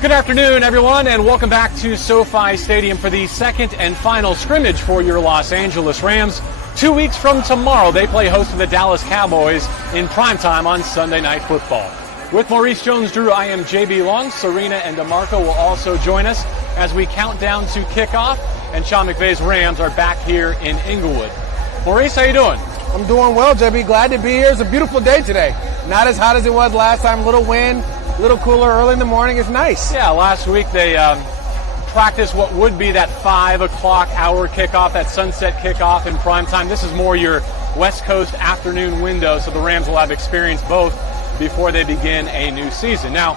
Good afternoon, everyone, and welcome back to SoFi Stadium for the second and final scrimmage for your Los Angeles Rams. 2 weeks from tomorrow, they play host to the Dallas Cowboys in primetime on Sunday Night Football. With Maurice Jones-Drew, I am JB Long. Serena and DeMarco will also join us as we count down to kickoff, and Sean McVay's Rams are back here in Inglewood. Maurice, how you doing? I'm doing well, JB. Glad to be here. It's a beautiful day today. Not as hot as it was last time. Little wind, a little cooler early in the morning. It's nice. Yeah, last week they practiced what would be that 5 o'clock hour kickoff, that sunset kickoff in prime time. This is more your West Coast afternoon window, so the Rams will have experienced both before they begin a new season. Now,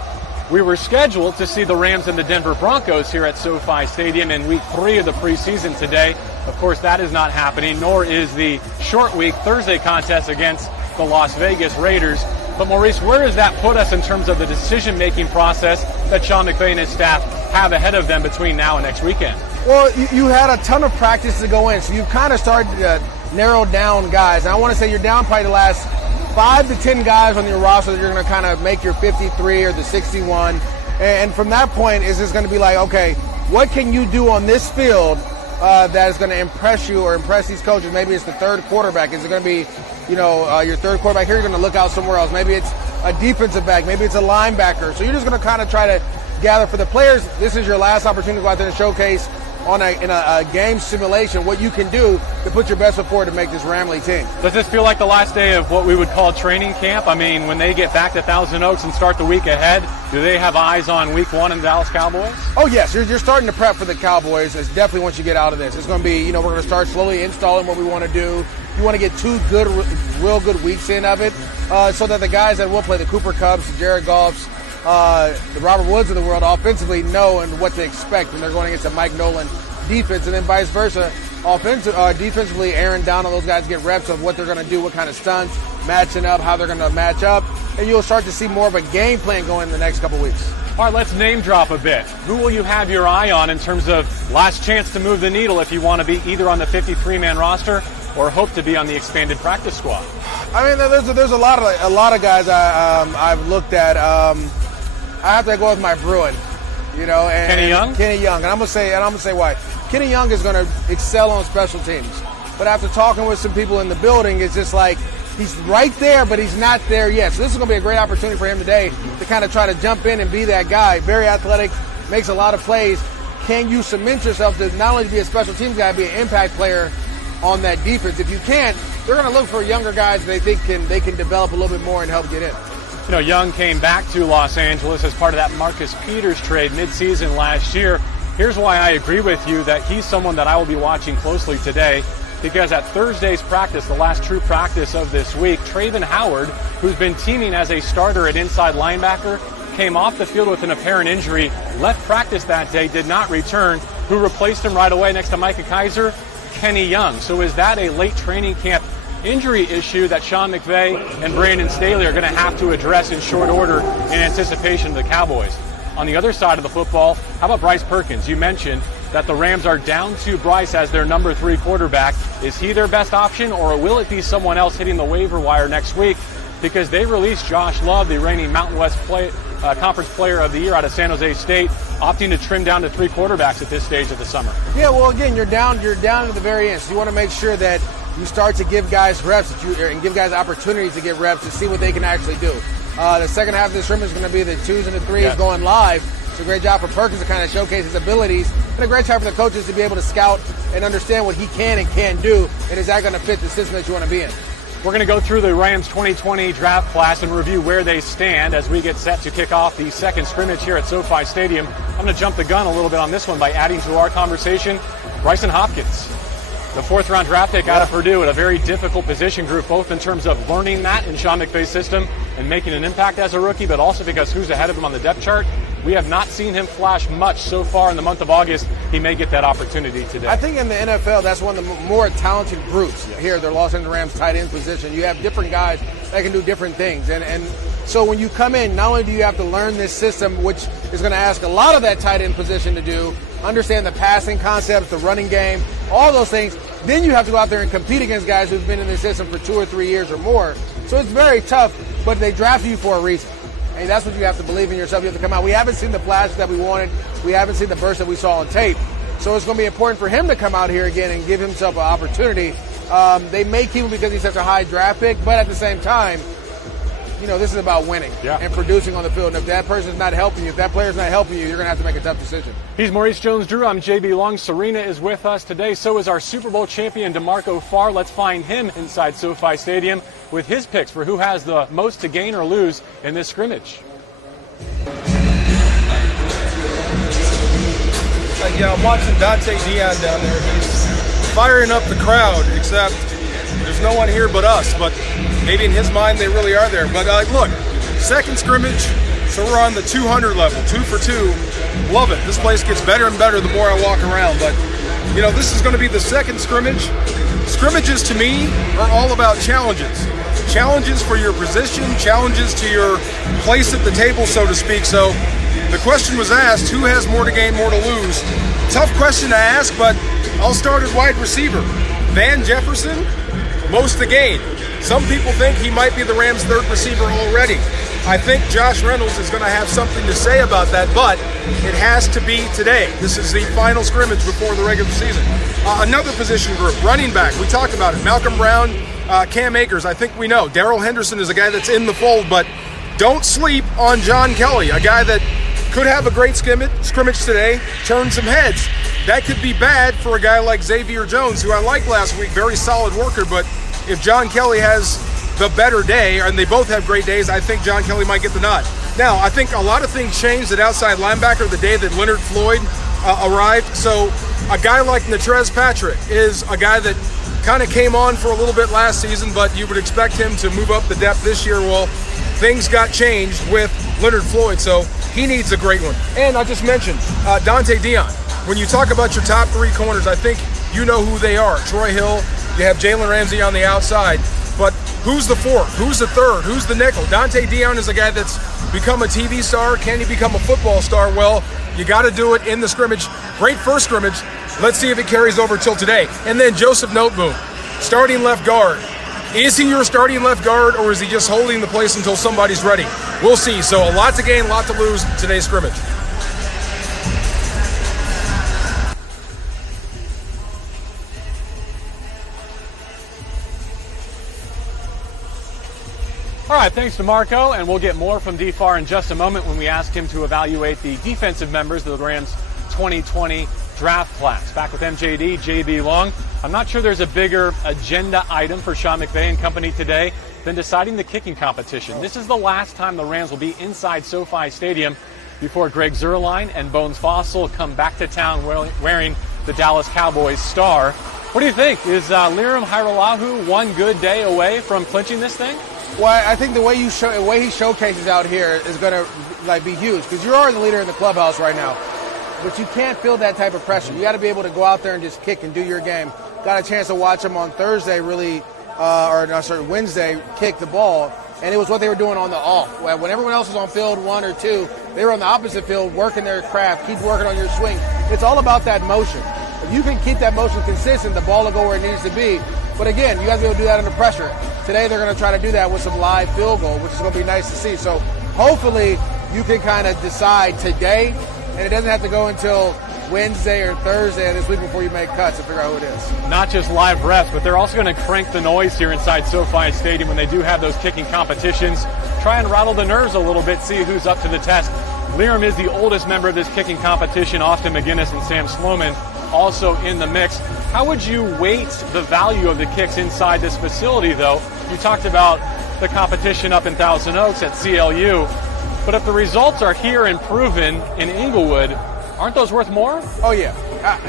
we were scheduled to see the Rams and the Denver Broncos here at SoFi Stadium in week 3 of the preseason today. Of course, that is not happening, nor is the short week Thursday contest against the Las Vegas Raiders. But Maurice, where does that put us in terms of the decision-making process that Sean McVay and his staff have ahead of them between now and next weekend? Well, you had a ton of practice to go in, so you've kind of started to narrow down guys. And I want to say you're down probably the last 5 to 10 guys on your roster that you're going to kind of make your 53 or the 61. And from that point, it's just going to be like, okay, what can you do on this field that is going to impress you or impress these coaches? Maybe it's the third quarterback. Is it going to be, your third quarterback? Here you're going to look out somewhere else. Maybe it's a defensive back. Maybe it's a linebacker. So you're just going to kind of try to gather for the players. This is your last opportunity to go out there and showcase in a game simulation what you can do to put your best foot forward to make this Ramley team. Does this feel like the last day of what we would call training camp? I mean, when they get back to Thousand Oaks and start the week ahead, do they have eyes on week 1 in the Dallas Cowboys? Oh, yes. You're starting to prep for the Cowboys. It's definitely once you get out of this. It's going to be, we're going to start slowly installing what we want to do. You want to get 2 real good weeks in of it so that the guys that will play, the Cooper Kups, the Jared Goffs, the Robert Woods of the world offensively know and what to expect when they're going against a Mike Nolan defense, and then vice versa. Defensively, Aaron Donald, those guys get reps of what they're going to do, what kind of stunts, matching up, how they're going to match up, and you'll start to see more of a game plan going in the next couple weeks. All right, let's name drop a bit. Who will you have your eye on in terms of last chance to move the needle if you want to be either on the 53-man roster or hope to be on the expanded practice squad? I mean, there's a lot of guys I've looked at. I have to go with my Bruin, and Kenny Young. Kenny Young, and I'm gonna say why. Kenny Young is going to excel on special teams, but after talking with some people in the building, it's just like he's right there, but he's not there yet. So this is going to be a great opportunity for him today to kind of try to jump in and be that guy. Very athletic, makes a lot of plays. Can you cement yourself to not only be a special teams guy, be an impact player on that defense? If you can't, they're going to look for younger guys they think they can develop a little bit more and help get in. Young came back to Los Angeles as part of that Marcus Peters trade midseason last year. Here's why I agree with you that he's someone that I will be watching closely today, because at Thursday's practice, the last true practice of this week, Traven Howard, who's been teaming as a starter at inside linebacker, came off the field with an apparent injury, left practice that day, did not return. Who replaced him right away next to Micah Kiser? Kenny Young. So is that a late training camp injury issue that Sean McVay and Brandon Staley are going to have to address in short order in anticipation of the Cowboys? On the other side of the football, how about Bryce Perkins? You mentioned that the Rams are down to Bryce as their number 3 quarterback. Is he their best option, or will it be someone else hitting the waiver wire next week? Because they released Josh Love, the reigning Mountain West Conference Player of the Year out of San Jose State, opting to trim down to 3 quarterbacks at this stage of the summer. Yeah, well, again, you're down at the very end, so you want to make sure that you start to give guys reps and give guys opportunities to get reps to see what they can actually do. The second half of this scrimmage is going to be the 2s and the 3s going live. It's a great job for Perkins to kind of showcase his abilities, and a great job for the coaches to be able to scout and understand what he can and can't do, and is that going to fit the system that you want to be in. We're going to go through the Rams 2020 draft class and review where they stand as we get set to kick off the second scrimmage here at SoFi Stadium. I'm going to jump the gun a little bit on this one by adding to our conversation Bryson Hopkins, the 4th-round draft pick out of Purdue, at a very difficult position group, both in terms of learning that in Sean McVay's system and making an impact as a rookie, but also because who's ahead of him on the depth chart. We have not seen him flash much so far in the month of August. He may get that opportunity today. I think in the NFL, that's one of the more talented groups here, the Los Angeles Rams tight end position. You have different guys that can do different things. And so when you come in, not only do you have to learn this system, which is going to ask a lot of that tight end position to do, understand the passing concepts, the running game, all those things, then you have to go out there and compete against guys who've been in the system for 2 or 3 years or more. So it's very tough, but they draft you for a reason. And that's what you have to believe in yourself. You have to come out. We haven't seen the flash that we wanted. We haven't seen the burst that we saw on tape. So it's going to be important for him to come out here again and give himself an opportunity. They may keep him because he's such a high draft pick, but at the same time, this is about winning and producing on the field. And if that person's not helping you, if that player's not helping you, you're going to have to make a tough decision. He's Maurice Jones-Drew. I'm JB Long. Serena is with us today. So is our Super Bowl champion, DeMarco Farr. Let's find him inside SoFi Stadium with his picks for who has the most to gain or lose in this scrimmage. I'm watching Dante Dion down there. He's firing up the crowd, except there's no one here but us. But maybe in his mind, they really are there. But look, second scrimmage, so we're on the 200 level, 2 for 2. Love it. This place gets better and better the more I walk around. But, this is going to be the second scrimmage. Scrimmages, to me, are all about challenges. Challenges for your position, challenges to your place at the table, so to speak. So the question was asked, who has more to gain, more to lose? Tough question to ask, but I'll start at wide receiver. Van Jefferson, most to gain. Some people think he might be the Rams' third receiver already. I think Josh Reynolds is going to have something to say about that, but it has to be today. This is the final scrimmage before the regular season. Another position group, running back. We talked about it. Malcolm Brown, Cam Akers, I think we know. Darrell Henderson is a guy that's in the fold, but don't sleep on John Kelly, a guy that could have a great scrimmage today, turn some heads. That could be bad for a guy like Xavier Jones, who I liked last week, very solid worker, but if John Kelly has the better day, and they both have great days, I think John Kelly might get the nod. Now, I think a lot of things changed at outside linebacker the day that Leonard Floyd arrived, so a guy like Natrez Patrick is a guy that kind of came on for a little bit last season, but you would expect him to move up the depth this year. Well, things got changed with Leonard Floyd, so he needs a great one. And I just mentioned Dante Dion. When you talk about your top three corners, I think you know who they are. Troy Hill, you have Jalen Ramsey on the outside, but who's the fourth? Who's the third? Who's the nickel? Dante Dion is a guy that's become a TV star. Can he become a football star? Well, you got to do it in the scrimmage. Great first scrimmage. Let's see if it carries over till today. And then Joseph Noteboom, starting left guard. Is he your starting left guard, or is he just holding the place until somebody's ready? We'll see. So a lot to gain, a lot to lose today's scrimmage. All right, thanks to Marco, and we'll get more from DFAR in just a moment when we ask him to evaluate the defensive members of the Rams' 2020 draft class. Back with MJD, JB Long. I'm not sure there's a bigger agenda item for Sean McVay and company today than deciding the kicking competition. This is the last time the Rams will be inside SoFi Stadium before Greg Zuerlein and Bones Fossil come back to town wearing the Dallas Cowboys star. What do you think? Is Lirim Hajrullahu one good day away from clinching this thing? Well, I think the way he showcases out here is going to be huge, because you're already the leader in the clubhouse right now. But you can't feel that type of pressure. You got to be able to go out there and just kick and do your game. Got a chance to watch him on Thursday, Wednesday, kick the ball, and it was what they were doing on the off. When everyone else was on field 1 or 2, they were on the opposite field working their craft, keep working on your swing. It's all about that motion. If you can keep that motion consistent, the ball will go where it needs to be. But again, you got to be able to do that under pressure. Today they're going to try to do that with some live field goal, which is going to be nice to see. So hopefully you can kind of decide today, and it doesn't have to go until Wednesday or Thursday this week before you make cuts and figure out who it is. Not just live refs, but they're also going to crank the noise here inside SoFi Stadium when they do have those kicking competitions. Try and rattle the nerves a little bit, see who's up to the test. Lirim is the oldest member of this kicking competition. Austin McGinnis and Sam Sloman also in the mix. How would you weight the value of the kicks inside this facility, though? You talked about the competition up in Thousand Oaks at CLU, but if the results are here and proven in Inglewood, aren't those worth more? Oh, yeah.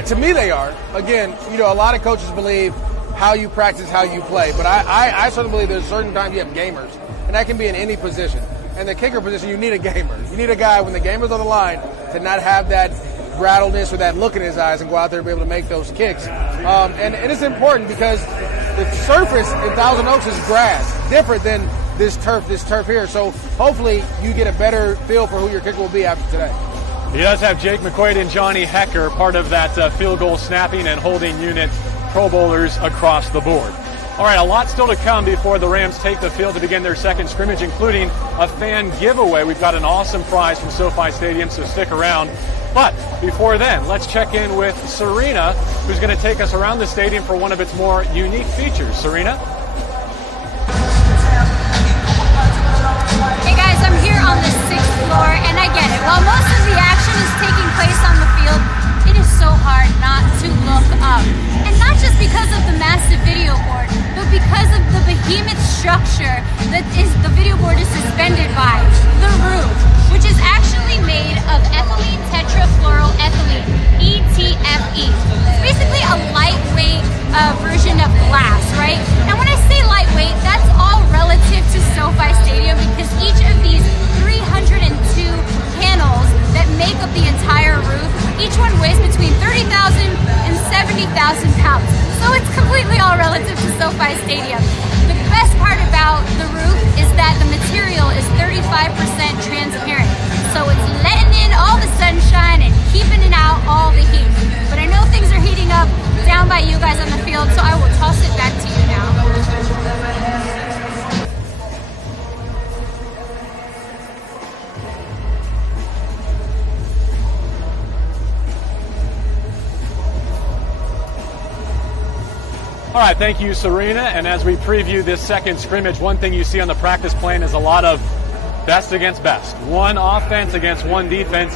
To me, they are. Again, a lot of coaches believe how you practice, how you play, but I certainly believe there's certain times you have gamers, and that can be in any position. And the kicker position, you need a gamer. You need a guy when the gamer's on the line to not have that rattledness or that look in his eyes and go out there and be able to make those kicks. And it is important because the surface in Thousand Oaks is grass, different than this turf here. So hopefully you get a better feel for who your kicker will be after today. He does have Jake McQuaid and Johnny Hecker, part of that field goal snapping and holding unit, Pro Bowlers across the board. All right, a lot still to come before the Rams take the field to begin their second scrimmage, including a fan giveaway. We've got an awesome prize from SoFi Stadium, so stick around. But before then, let's check in with Serena, who's going to take us around the stadium for one of its more unique features. Serena? Hey guys, I'm here on the 6th floor, and I get it. While most of the action is taking place on the field, it is so hard not to look up. And not just because of the massive video board, but because of the behemoth structure that the video board is suspended by, the roof, which is actually made of ethylene tetrafluoroethylene, ETFE. It's basically a lightweight version of glass, right? And when I say lightweight, that's all relative to SoFi Stadium, because each of these 302 panels that make up the entire roof, each one weighs between 30,000 and 70,000 pounds. So it's completely all relative to SoFi Stadium. The best part about the roof is that the material is 35% transparent. So it's letting in all the sunshine and keeping it out all the heat. But I know things are heating up down by you guys on the field, so I will toss it back to you now. All right, thank you, Serena. And as we preview this second scrimmage, one thing you see on the practice plan is a lot of best against best. One offense against one defense.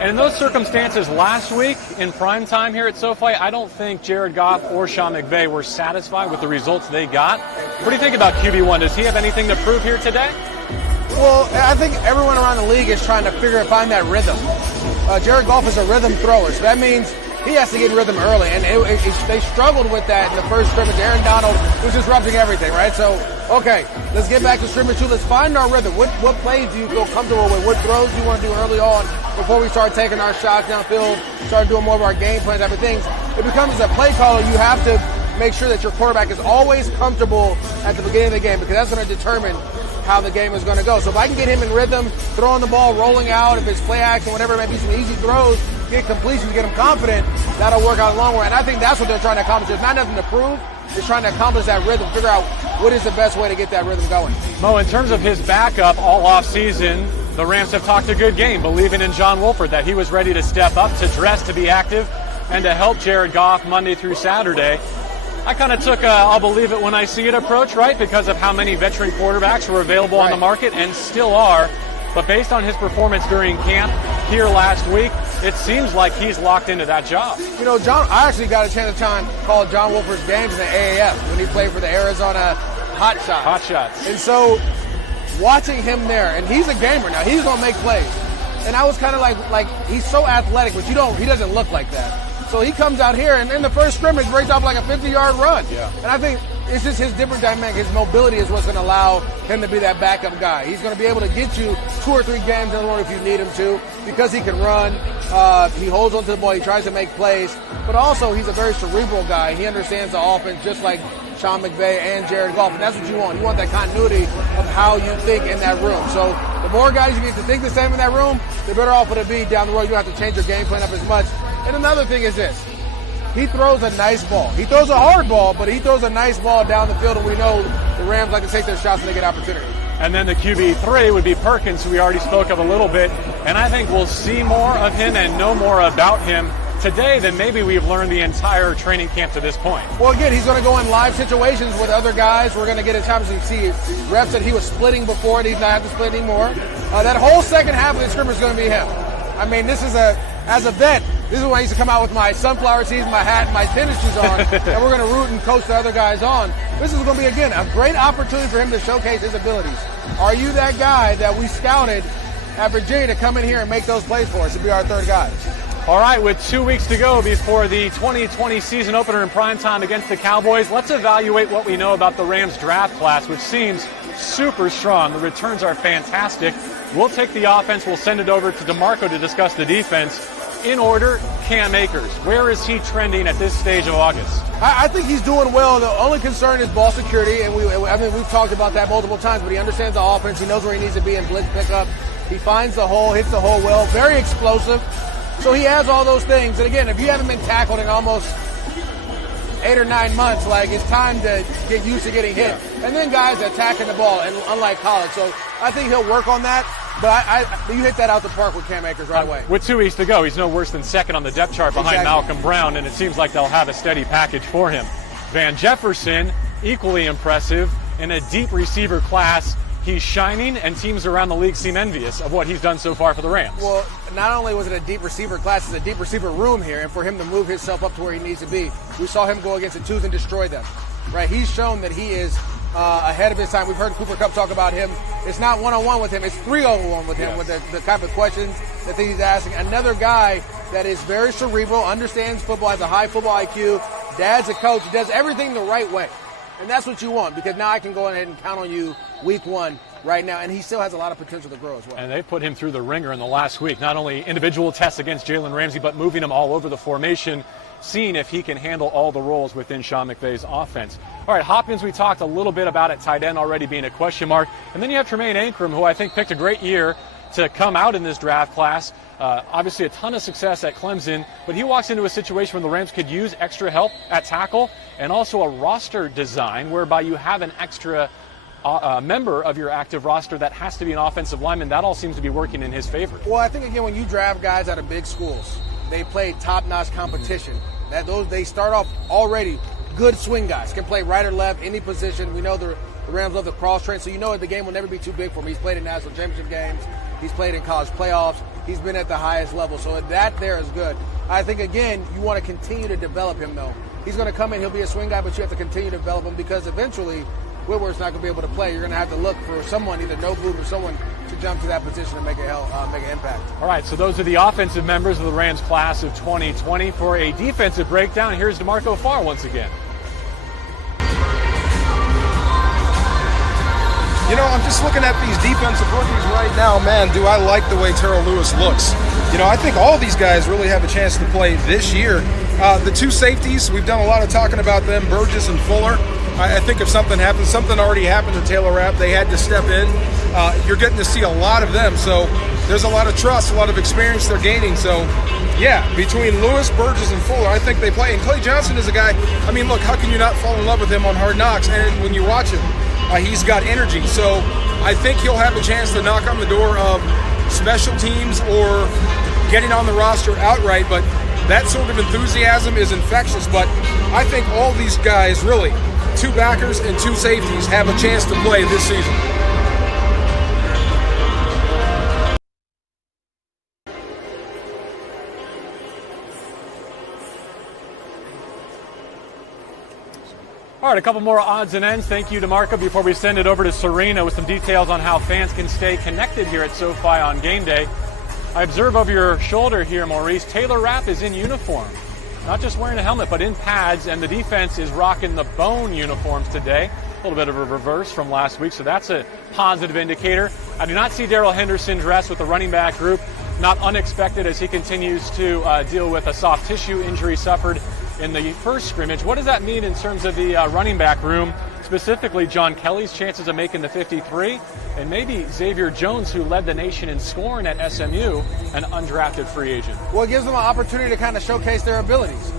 And in those circumstances last week in prime time here at SoFi, I don't think Jared Goff or Sean McVay were satisfied with the results they got. What do you think about QB1? Does he have anything to prove here today? Well, I think everyone around the league is trying to find that rhythm. Jared Goff is a rhythm thrower, so that means he has to get in rhythm early, and they struggled with that in the first scrimmage. Aaron Donald was disrupting everything, right? So, okay, let's get back to scrimmage 2. Let's find our rhythm. What plays do you feel comfortable with? What throws do you want to do early on before we start taking our shots downfield, start doing more of our game plan type of things? It becomes, as a play caller, you have to make sure that your quarterback is always comfortable at the beginning of the game, because that's going to determine how the game is going to go. So if I can get him in rhythm, throwing the ball, rolling out, if it's play action, whatever, it may be some easy throws, get completions, get him confident, that'll work out in the long run. And I think that's what they're trying to accomplish. It's not nothing to prove. It's trying to accomplish that rhythm, figure out what is the best way to get that rhythm going. Mo, in terms of his backup all offseason, the Rams have talked a good game, believing in John Wolford, that he was ready to step up, to dress, to be active, and to help Jared Goff Monday through Saturday. I kind of took a I'll believe it when I see it approach, right, because of how many veteran quarterbacks were available on the market and still are. But based on his performance during camp here last week, it seems like he's locked into that job. You know, I actually got a chance to call John Wolford's games in the AAF when he played for the Arizona Hot Shots. Hot Shots. And so watching him there, and he's a gamer now, he's going to make plays. And I was kind of like he's so athletic, but he doesn't look like that. So he comes out here, and in the first scrimmage, breaks off like a 50-yard run. Yeah. And I think it's just his different dynamic. His mobility is what's going to allow him to be that backup guy. He's going to be able to get you 2 or 3 games in a row if you need him to, because he can run. He holds onto the ball. He tries to make plays. But also, he's a very cerebral guy. He understands the offense just like Sean McVay and Jared Goff. And that's what you want. You want that continuity of how you think in that room. So the more guys you get to think the same in that room, the better off it'll be down the road. You don't have to change your game plan up as much. And another thing is this. He throws a nice ball. He throws a hard ball, but he throws a nice ball down the field, and we know the Rams like to take their shots when they get opportunity. And then the QB3 would be Perkins, who we already spoke of a little bit. And I think we'll see more of him and know more about him today than maybe we've learned the entire training camp to this point. Well, again, he's going to go in live situations with other guys. We're going to get a chance to see reps that he was splitting before, and he's not having to split anymore. That whole second half of the scrimmage is going to be him. I mean, as a vet, this is when I used to come out with my sunflower seeds, my hat, and my tennis shoes on, and we're going to root and coach the other guys on. This is going to be, again, a great opportunity for him to showcase his abilities. Are you that guy that we scouted at Virginia to come in here and make those plays for us to be our third guy? All right, with 2 weeks to go before the 2020 season opener in primetime against the Cowboys, let's evaluate what we know about the Rams draft class, which seems super strong. The returns are fantastic. We'll take the offense. We'll send it over to DeMarco to discuss the defense. In order, Cam Akers. Where is he trending at this stage of August? I think he's doing well. The only concern is ball security, and we've talked about that multiple times, but he understands the offense. He knows where he needs to be in blitz pickup. He finds the hole, hits the hole well, very explosive. So he has all those things. And again, if you haven't been tackled in almost 8 or 9 months. Like, it's time to get used to getting hit. And then guys attacking the ball, and unlike college. So I think he'll work on that. But you hit that out the park with Cam Akers right away. With 2 weeks to go, he's no worse than second on the depth chart behind Malcolm Brown, and it seems like they'll have a steady package for him. Van Jefferson, equally impressive in a deep receiver class. He's shining, and teams around the league seem envious of what he's done so far for the Rams. Well, not only was it a deep receiver class, it's a deep receiver room here, and for him to move himself up to where he needs to be, we saw him go against the twos and destroy them. Right? He's shown that he is ahead of his time. We've heard Cooper Kupp talk about him. It's not one-on-one with him. It's 3-on-1 with him, with the type of questions that he's asking. Another guy that is very cerebral, understands football, has a high football IQ. Dad's a coach. He does everything the right way. And that's what you want, because now I can go ahead and count on you week 1 right now. And he still has a lot of potential to grow as well. And they put him through the ringer in the last week. Not only individual tests against Jalen Ramsey, but moving him all over the formation, seeing if he can handle all the roles within Sean McVay's offense. All right, Hopkins, we talked a little bit about at tight end already being a question mark. And then you have Tremaine Ankrum, who I think picked a great year to come out in this draft class. Obviously a ton of success at Clemson, but he walks into a situation where the Rams could use extra help at tackle and also a roster design whereby you have an extra member of your active roster that has to be an offensive lineman. That all seems to be working in his favor. Well, I think, again, when you draft guys out of big schools, they play top-notch competition. They start off already good swing guys, can play right or left, any position. We know the Rams love the cross train, so you know the game will never be too big for him. He's played in national championship games. He's played in college playoffs. He's been at the highest level, so that there is good. I think, again, you want to continue to develop him, though. He's going to come in, he'll be a swing guy, but you have to continue to develop him, because eventually Whitworth's not going to be able to play. You're going to have to look for someone, either no boot or someone, to jump to that position and make an impact. All right, so those are the offensive members of the Rams class of 2020. For a defensive breakdown, here's DeMarco Farr once again. You know, I'm just looking at these defensive rookies right now. Man, do I like the way Terrell Lewis looks. You know, I think all these guys really have a chance to play this year. The 2 safeties, we've done a lot of talking about them, Burgess and Fuller. I think if something happens, something already happened to Taylor Rapp. They had to step in. You're getting to see a lot of them. So there's a lot of trust, a lot of experience they're gaining. So, yeah, between Lewis, Burgess, and Fuller, I think they play. And Clay Johnson is a guy, I mean, look, how can you not fall in love with him on Hard Knocks? And when you watch him, he's got energy. So I think he'll have a chance to knock on the door of special teams or getting on the roster outright. But that sort of enthusiasm is infectious. But I think all these guys, really, 2 backers and 2 safeties, have a chance to play this season. All right, a couple more odds and ends. Thank you, DeMarco, before we send it over to Serena with some details on how fans can stay connected here at SoFi on game day. I observe over your shoulder here, Maurice, Taylor Rapp is in uniform. Not just wearing a helmet, but in pads, and the defense is rocking the bone uniforms today. A little bit of a reverse from last week, so that's a positive indicator. I do not see Darrell Henderson dressed with the running back group. Not unexpected as he continues to deal with a soft tissue injury suffered in the first scrimmage. What does that mean in terms of the running back room, specifically John Kelly's chances of making the 53, and maybe Xavier Jones, who led the nation in scoring at SMU, an undrafted free agent? Well, it gives them an opportunity to kind of showcase their abilities.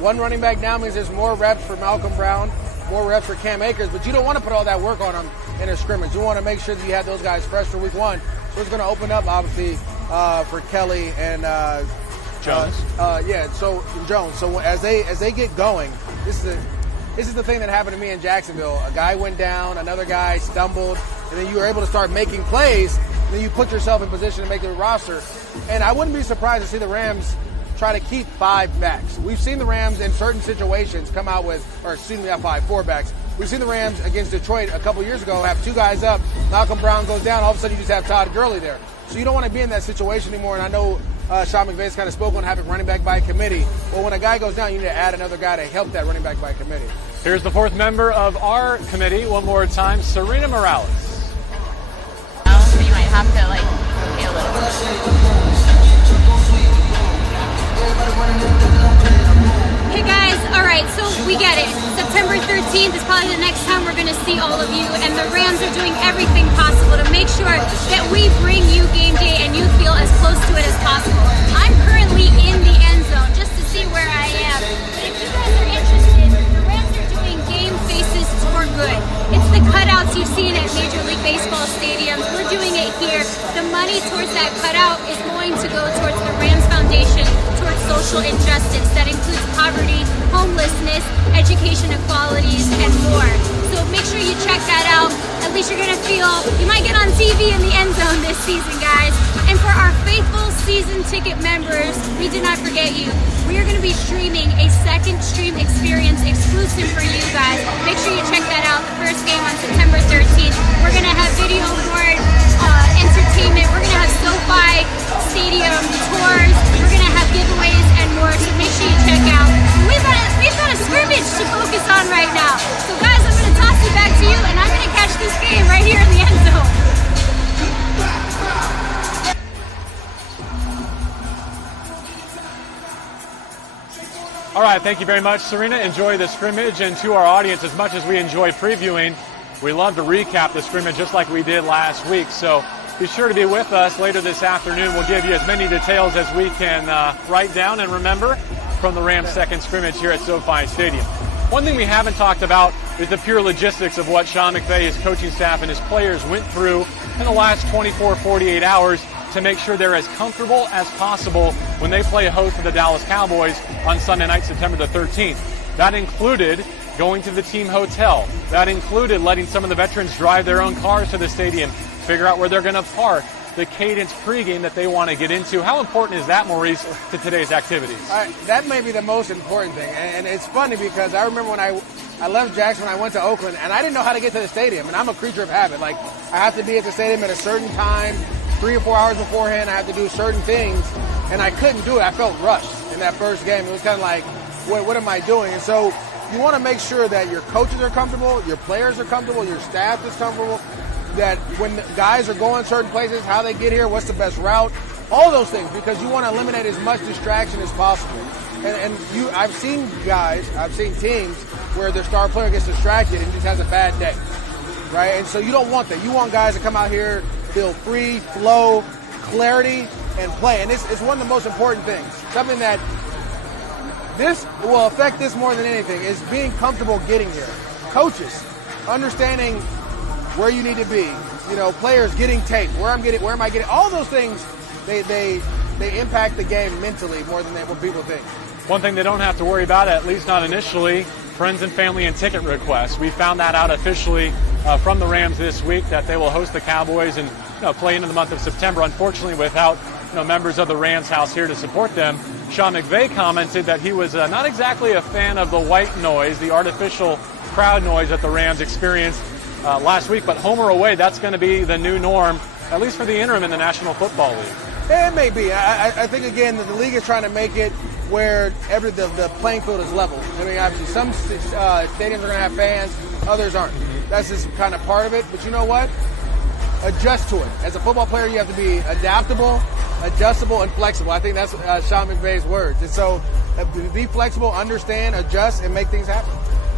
One running back now means there's more reps for Malcolm Brown, more reps for Cam Akers, but you don't want to put all that work on them in a scrimmage. You want to make sure that you have those guys fresh for week 1. So it's going to open up, obviously, for Kelly and Jones. Jones. So as they get going, this is the thing that happened to me in Jacksonville. A guy went down, another guy stumbled, and then you were able to start making plays. And then you put yourself in position to make the roster. And I wouldn't be surprised to see the Rams try to keep 5 backs. We've seen the Rams in certain situations come out with, 4 backs. We've seen the Rams against Detroit a couple years ago have 2 guys up, Malcolm Brown goes down, all of a sudden you just have Todd Gurley there. So you don't want to be in that situation anymore, and I know Sean McVay's kind of spoke on having running back by committee. Well, when a guy goes down, you need to add another guy to help that running back by committee. Here's the 4th member of our committee, one more time, Serena Morales. So you might have to, pay a little. Hey guys, alright, so we get it. September 13th is probably the next time we're going to see all of you, and the Rams are doing everything possible to make sure that we bring you game day and you feel as close to it as possible. I'm currently in the end zone just to see where I am. But if you guys are interested, out is going to go towards the Rams Foundation, towards social injustice. That includes poverty, homelessness, education inequalities, and more. So make sure you check that out. At least you're gonna feel, you might get on TV in the end zone this season, guys. And for our faithful season ticket members, we did not forget you. We are gonna be streaming a second stream experience exclusive for you guys. Make sure you check that out. The first game on September 13th. We're gonna have video board entertainment. We're gonna have SoFi Stadium tours. We're gonna have giveaways and more. So make sure you check out. We've got a scrimmage to focus on right now. So guys, I'm gonna toss it back to you, and I'm gonna catch this game right here in the end zone. All right, thank you very much, Serena. Enjoy the scrimmage, and to our audience, as much as we enjoy previewing, we love to recap the scrimmage just like we did last week. So be sure to be with us later this afternoon. We'll give you as many details as we can write down and remember from the Rams' second scrimmage here at SoFi Stadium. One thing we haven't talked about is the pure logistics of what Sean McVay, his coaching staff, and his players went through in the last 24, 48 hours to make sure they're as comfortable as possible when they play host to the Dallas Cowboys on Sunday night, September the 13th. That included going to the team hotel. That included letting some of the veterans drive their own cars to the stadium, figure out where they're going to park, the cadence pregame that they want to get into. How important is that, Maurice, to today's activities? That may be the most important thing. And it's funny because I remember when I left Jackson, I went to Oakland, and I didn't know how to get to the stadium. And I'm a creature of habit. Like, I have to be at the stadium at a certain time, 3 or 4 hours beforehand. I have to do certain things, and I couldn't do it. I felt rushed in that first game. It was kind of like, what am I doing? And so you want to make sure that your coaches are comfortable, your players are comfortable, your staff is comfortable, that when the guys are going certain places, how they get here, what's the best route, all those things, because you want to eliminate as much distraction as possible. I've seen teams where their star player gets distracted and just has a bad day, right? And so you don't want that. You want guys to come out here, feel free, flow, clarity, and play. And this is one of the most important things. Something that this will affect this more than anything is being comfortable getting here. Coaches, understanding where you need to be, players getting tape, where am I getting, all those things, they impact the game mentally more than what people think. One thing they don't have to worry about, at least not initially, friends and family and ticket requests. We found that out officially from the Rams this week, that they will host the Cowboys and play into the month of September. Unfortunately, without members of the Rams house here to support them. Sean McVay commented that he was not exactly a fan of the white noise, the artificial crowd noise that the Rams experienced last week. But home or away, that's going to be the new norm, at least for the interim in the National Football League. Yeah, it may be. I think, again, that the league is trying to make it where the playing field is level. I mean, obviously, some stadiums are going to have fans, others aren't. That's just kind of part of it. But you know what? Adjust to it. As a football player, you have to be adaptable, adjustable, and flexible. I think that's Sean McVay's words. And so be flexible, understand, adjust, and make things happen.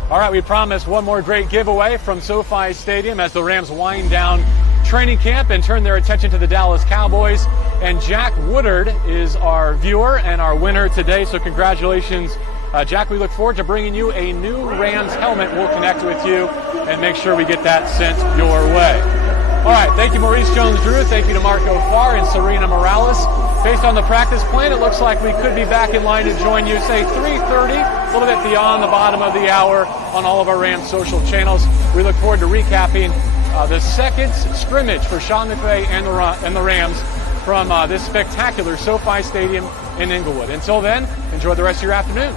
All right, we promised one more great giveaway from SoFi Stadium as the Rams wind down training camp and turn their attention to the Dallas Cowboys. And Jack Woodard is our viewer and our winner today, so congratulations, Jack. We look forward to bringing you a new Rams helmet. We'll connect with you and make sure we get that sent your way. All right, thank you, Maurice Jones-Drew. Thank you to Marco Farr and Serena Morales. Based on the practice plan, it looks like we could be back in line to join you, say 3:30, a little bit beyond the bottom of the hour on all of our Rams social channels. We look forward to recapping the second scrimmage for Sean McVay and the Rams from this spectacular SoFi Stadium in Inglewood. Until then, enjoy the rest of your afternoon.